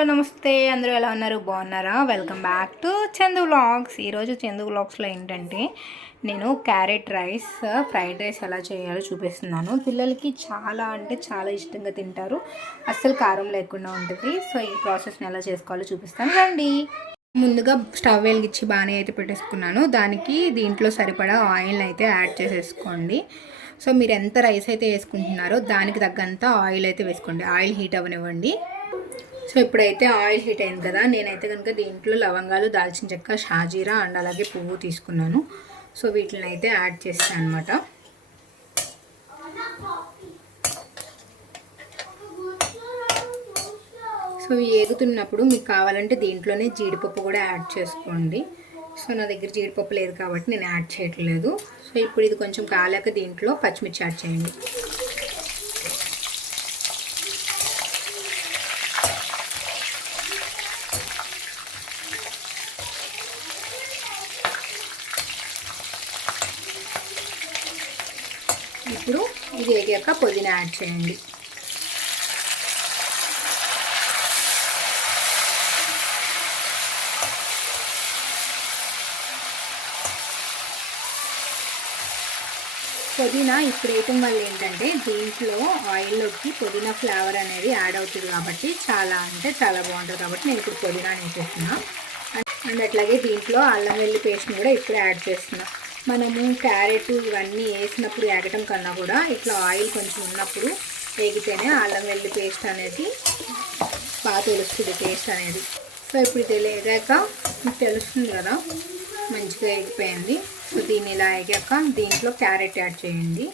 Hello నమస్తే, అందరూ ఎలా ఉన్నారు? బాగున్నారా? Welcome back to Chandu vlogs. ఈరోజు చందు వ్లాగ్స్లో ఏంటంటే నేను క్యారెట్ రైస్ ఫ్రైడ్ రైస్ ఎలా చేయాలో చూపిస్తున్నాను. పిల్లలకి చాలా అంటే చాలా ఇష్టంగా తింటారు, అస్సలు కారం లేకుండా ఉంటుంది. సో ఈ ప్రాసెస్ని ఎలా చేసుకోవాలో చూపిస్తాను రండి. ముందుగా స్టవ్ వెలిగించి బాగానే అయితే పెట్టేసుకున్నాను. దానికి దీంట్లో సరిపడా ఆయిల్ అయితే యాడ్ చేసేసుకోండి. సో మీరు ఎంత రైస్ అయితే వేసుకుంటున్నారో దానికి తగ్గంత ఆయిల్ అయితే వేసుకోండి. ఆయిల్ హీట్ అవ్వనివ్వండి. సో ఇప్పుడైతే ఆయిల్ హీట్ అయింది కదా, నేనైతే కనుక దీంట్లో లవంగాలు, దాల్చిన చెక్క, షాజీరా అండ్ అలాగే పువ్వు తీసుకున్నాను. సో వీటిని అయితే యాడ్ చేస్తాను అనమాట. సో ఏగుతున్నప్పుడు మీకు కావాలంటే దీంట్లోనే జీడిపప్పు కూడా యాడ్ చేసుకోండి. సో నా దగ్గర జీడిపప్పు లేదు కాబట్టి నేను యాడ్ చేయట్లేదు. సో ఇప్పుడు ఇది కొంచెం కాలాక దీంట్లో పచ్చిమిర్చి యాడ్ చేయండి. ఇప్పుడు ఇది వేగాక పుదీనా యాడ్ చేయండి. పుదీనా ఇప్పుడు వేయటం వల్ల ఏంటంటే దీంట్లో ఆయిల్లోకి పుదీనా ఫ్లేవర్ అనేది యాడ్ అవుతుంది కాబట్టి చాలా అంటే చాలా బాగుంటుంది. కాబట్టి నేను ఇప్పుడు పుదీనా వేసేస్తున్నా. అండ్ అట్లాగే దీంట్లో అల్లం వెల్లుల్లి పేస్ట్ని కూడా ఇప్పుడు యాడ్ చేస్తున్నా. మనము క్యారెట్ ఇవన్నీ వేసినప్పుడు వేగటం కన్నా కూడా ఇట్లా ఆయిల్ కొంచెం ఉన్నప్పుడు వేగితేనే అల్లం వెల్లుల్లి పేస్ట్ అనేది బాగా తెలుస్తుంది, టేస్ట్ అనేది. సో ఇప్పుడు ఇది వేగాక మీకు తెలుస్తుంది కదా, మంచిగా వేగిపోయింది. సో దీన్ని ఇలా వేగాక దీంట్లో క్యారెట్ యాడ్ చేయండి.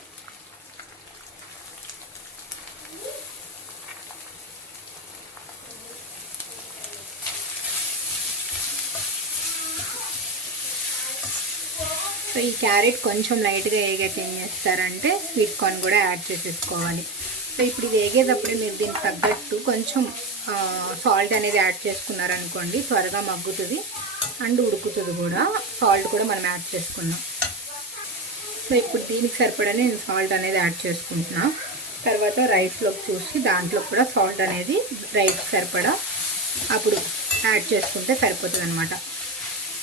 సో ఈ క్యారెట్ కొంచెం లైట్గా వేగాక ఏం చేస్తారంటే స్వీట్ కార్న్ కూడా యాడ్ చేసేసుకోవాలి. సో ఇప్పుడు ఇది వేగేటప్పుడే మీరు దీనికి తగ్గట్టు కొంచెం సాల్ట్ అనేది యాడ్ చేసుకున్నారనుకోండి, త్వరగా మగ్గుతుంది అండ్ ఉడుకుతుంది కూడా. సాల్ట్ కూడా మనం యాడ్ చేసుకున్నాం. సో ఇప్పుడు దీనికి సరిపడా నేను సాల్ట్ అనేది యాడ్ చేసుకుంటున్నా. తర్వాత రైస్లోకి చూసి దాంట్లో కూడా సాల్ట్ అనేది రైస్కి సరిపడా అప్పుడు యాడ్ చేసుకుంటే సరిపోతుంది అనమాట.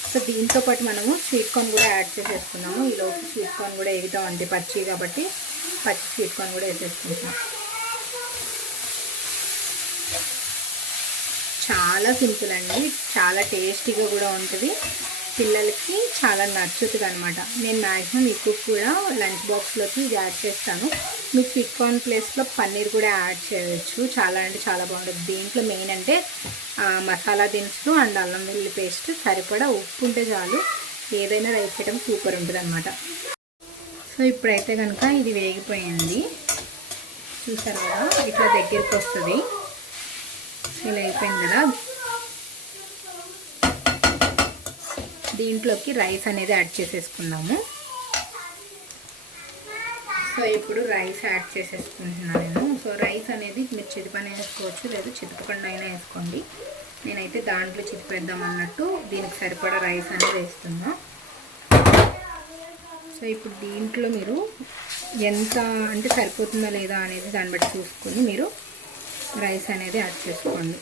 సో దీంతో పాటు మనము స్వీట్ కార్న్ కూడా యాడ్ చేసేసుకున్నాము. ఈలోపు స్వీట్ కార్న్ కూడా వేగుతామంటే పచ్చి కాబట్టి పచ్చి స్వీట్ కార్న్ కూడా వేసేసుకుంటున్నాం. చాలా సింపుల్ అండి, చాలా టేస్టీగా కూడా ఉంటుంది, పిల్లలకి చాలా నచ్చుతుంది అనమాట. నేను మ్యాక్సిమం ఎక్కువ కూడా లంచ్ బాక్స్లోకి ఇది యాడ్ చేస్తాను. మీకు స్వీట్ కార్న్ ప్లేస్లో పన్నీర్ కూడా యాడ్ చేయవచ్చు. చాలా అంటే చాలా బాగుంటుంది. దీంట్లో మెయిన్ అంటే మసాలా దినుసులు అండ్ అల్లం వెల్లుల్లి పేస్ట్, సరిపడా ఉప్పు ఉంటే చాలు, ఏదైనా రైస్ ఐటమ్ సూపర్ ఉంటుంది అనమాట. సో ఇప్పుడైతే కనుక ఇది వేగిపోయింది, చూసారు కదా, ఇట్లా దగ్గరికి వస్తుంది. ఇలా అయిపోయింది కదా, దీంట్లోకి రైస్ అనేది యాడ్ చేసేసుకుందాము. సో ఇప్పుడు రైస్ యాడ్ చేసేసుకుంటున్నాను నేను. సో రైస్ అనేది మీరు చితిపైన వేసుకోవచ్చు, లేదా చితపకుండా అయినా వేసుకోండి. నేనైతే దాంట్లో చితిపేద్దాం అన్నట్టు దీనికి సరిపడా రైస్ అనేది వేస్తున్నా. సో ఇప్పుడు దీంట్లో మీరు ఎంత అంటే సరిపోతుందా లేదా అనేది దాన్ని బట్టి చూసుకొని మీరు రైస్ అనేది యాడ్ చేసుకోండి.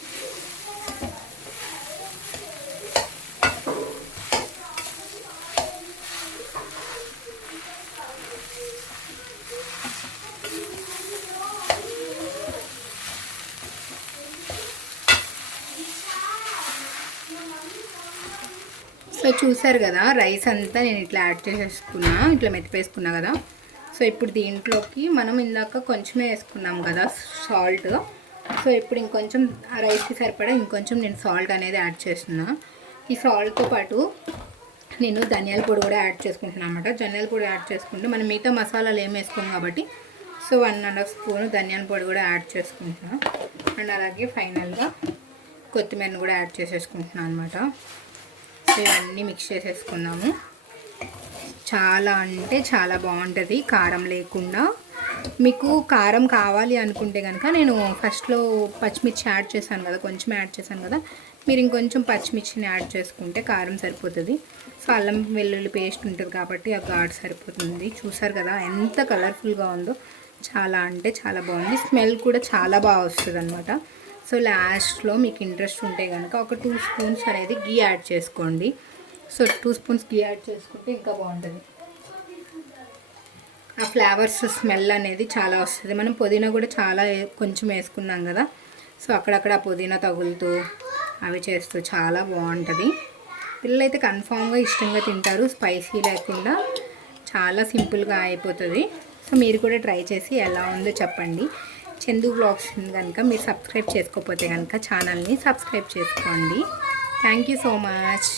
సో చూసారు కదా, రైస్ అంతా నేను ఇట్లా యాడ్ చేసేసుకున్నా, ఇట్లా మెత్తిపేసుకున్నా కదా. సో ఇప్పుడు దీంట్లోకి మనం ఇందాక కొంచెమే వేసుకున్నాం కదా సాల్ట్. సో ఇప్పుడు ఇంకొంచెం ఆ రైస్కి సరిపడా ఇంకొంచెం నేను సాల్ట్ అనేది యాడ్ చేస్తున్నా. ఈ సాల్ట్తో పాటు నేను ధనియాల పొడి కూడా యాడ్ చేసుకుంటున్నాను అనమాట. ధనియాల పొడి యాడ్ చేసుకుంటే మనం మిగతా మసాలాలు ఏం వేసుకోం కాబట్టి సో 1½ స్పూన్ ధనియాల పొడి కూడా యాడ్ చేసుకుంటున్నాను. అండ్ అలాగే ఫైనల్గా కొత్తిమీరని కూడా యాడ్ చేసేసుకుంటున్నాను అనమాట. సో ఇవన్నీ మిక్స్ చేసేసుకున్నాము. చాలా అంటే చాలా బాగుంటుంది కారం లేకుండా. మీకు కారం కావాలి అనుకుంటే కనుక నేను ఫస్ట్లో పచ్చిమిర్చి యాడ్ చేశాను కదా, కొంచెం యాడ్ చేశాను కదా, మీరు ఇంకొంచెం పచ్చిమిర్చిని యాడ్ చేసుకుంటే కారం సరిపోతుంది. సో అల్లం వెల్లుల్లి పేస్ట్ ఉంటుంది కాబట్టి ఆ ఘాటు సరిపోతుంది. చూసారు కదా ఎంత కలర్ఫుల్గా ఉందో, చాలా అంటే చాలా బాగుంది. స్మెల్ కూడా చాలా బాగా వస్తుంది అనమాట. సో లాస్ట్లో మీకు ఇంట్రెస్ట్ ఉంటే కనుక ఒక 2 స్పూన్స్ అనేది గీ యాడ్ చేసుకోండి. సో 2 స్పూన్స్ గీ యాడ్ చేసుకుంటే ఇంకా బాగుంటుంది. ఆ ఫ్లేవర్స్ స్మెల్ అనేది చాలా వస్తుంది. మనం పుదీనా కూడా చాలా కొంచెం వేసుకున్నాం కదా, సో అక్కడక్కడ పుదీనా తగులుతూ అవి చేస్తూ చాలా బాగుంటుంది. పిల్లలైతే కన్ఫామ్గా ఇష్టంగా తింటారు, స్పైసీ లేకుండా చాలా సింపుల్గా అయిపోతుంది. సో మీరు కూడా ట్రై చేసి ఎలా ఉందో చెప్పండి. చందు వ్లాగ్స్ కనుక మీరు సబ్స్క్రైబ్ చేసుకోకపోతే కనుక ఛానల్ని సబ్స్క్రైబ్ చేసుకోండి. Thank you so much.